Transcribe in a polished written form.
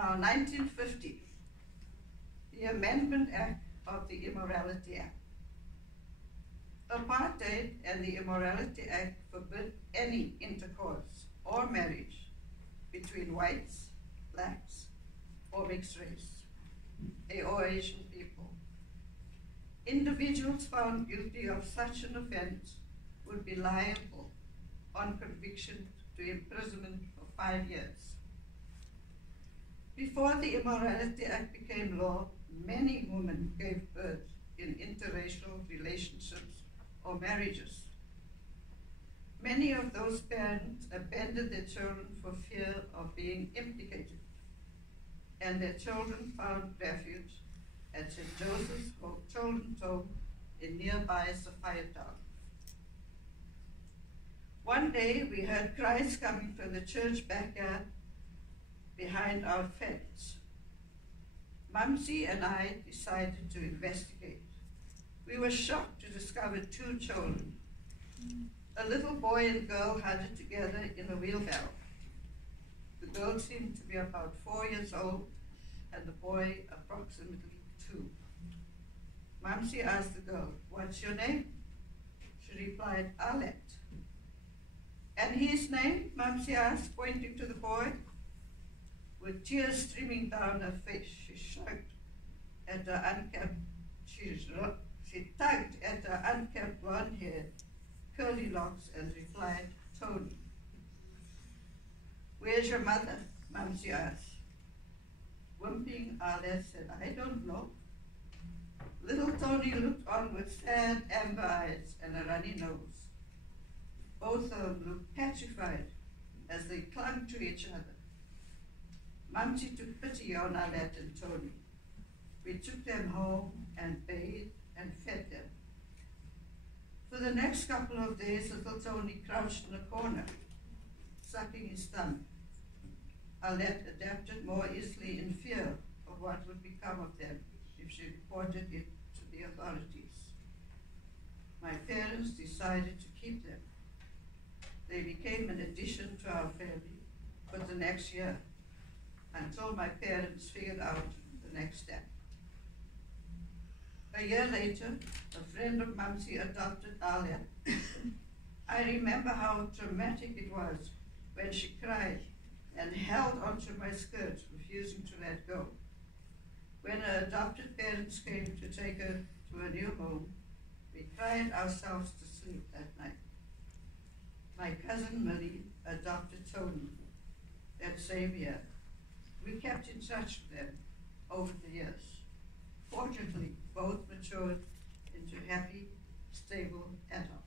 Now, 1950, the Amendment Act of the Immorality Act. Apartheid and the Immorality Act forbid any intercourse or marriage between whites, blacks, or mixed race, or Asian people. Individuals found guilty of such an offense would be liable on conviction to imprisonment for 5 years. Before the Immorality Act became law, many women gave birth in interracial relationships or marriages. Many of those parents abandoned their children for fear of being implicated, and their children found refuge at St. Joseph's Children's Home in nearby Sophiatown. One day we heard cries coming from the church backyard behind our fence. Mumsy and I decided to investigate. We were shocked to discover 2 children, a little boy and girl huddled together in a wheelbarrow. The girl seemed to be about 4 years old and the boy approximately 2. Mumsy asked the girl, "What's your name?" She replied, "Alet." "And his name?" Mumsy asked, pointing to the boy. With tears streaming down her face, she tugged at her unkempt blonde hair, curly locks, and replied, "Tony." "Where's your mother?" Mumsy asked. Whimpering, Alet said, "I don't know." Little Tony looked on with sad amber eyes and a runny nose. Both of them looked petrified as they clung to each other. Mumsy took pity on Alet and Tony. We took them home and bathed and fed them. For the next couple of days, little Tony crouched in a corner, sucking his thumb. Alet adapted more easily in fear of what would become of them if she reported it to the authorities. My parents decided to keep them. They became an addition to our family for the next year, until my parents figured out the next step. A year later, a friend of Mumsy adopted Alia. I remember how traumatic it was when she cried and held onto my skirt, refusing to let go. When her adopted parents came to take her to a new home, we cried ourselves to sleep that night. My cousin Millie adopted Tony that same year. We kept in touch with them over the years. Fortunately, both matured into happy, stable adults.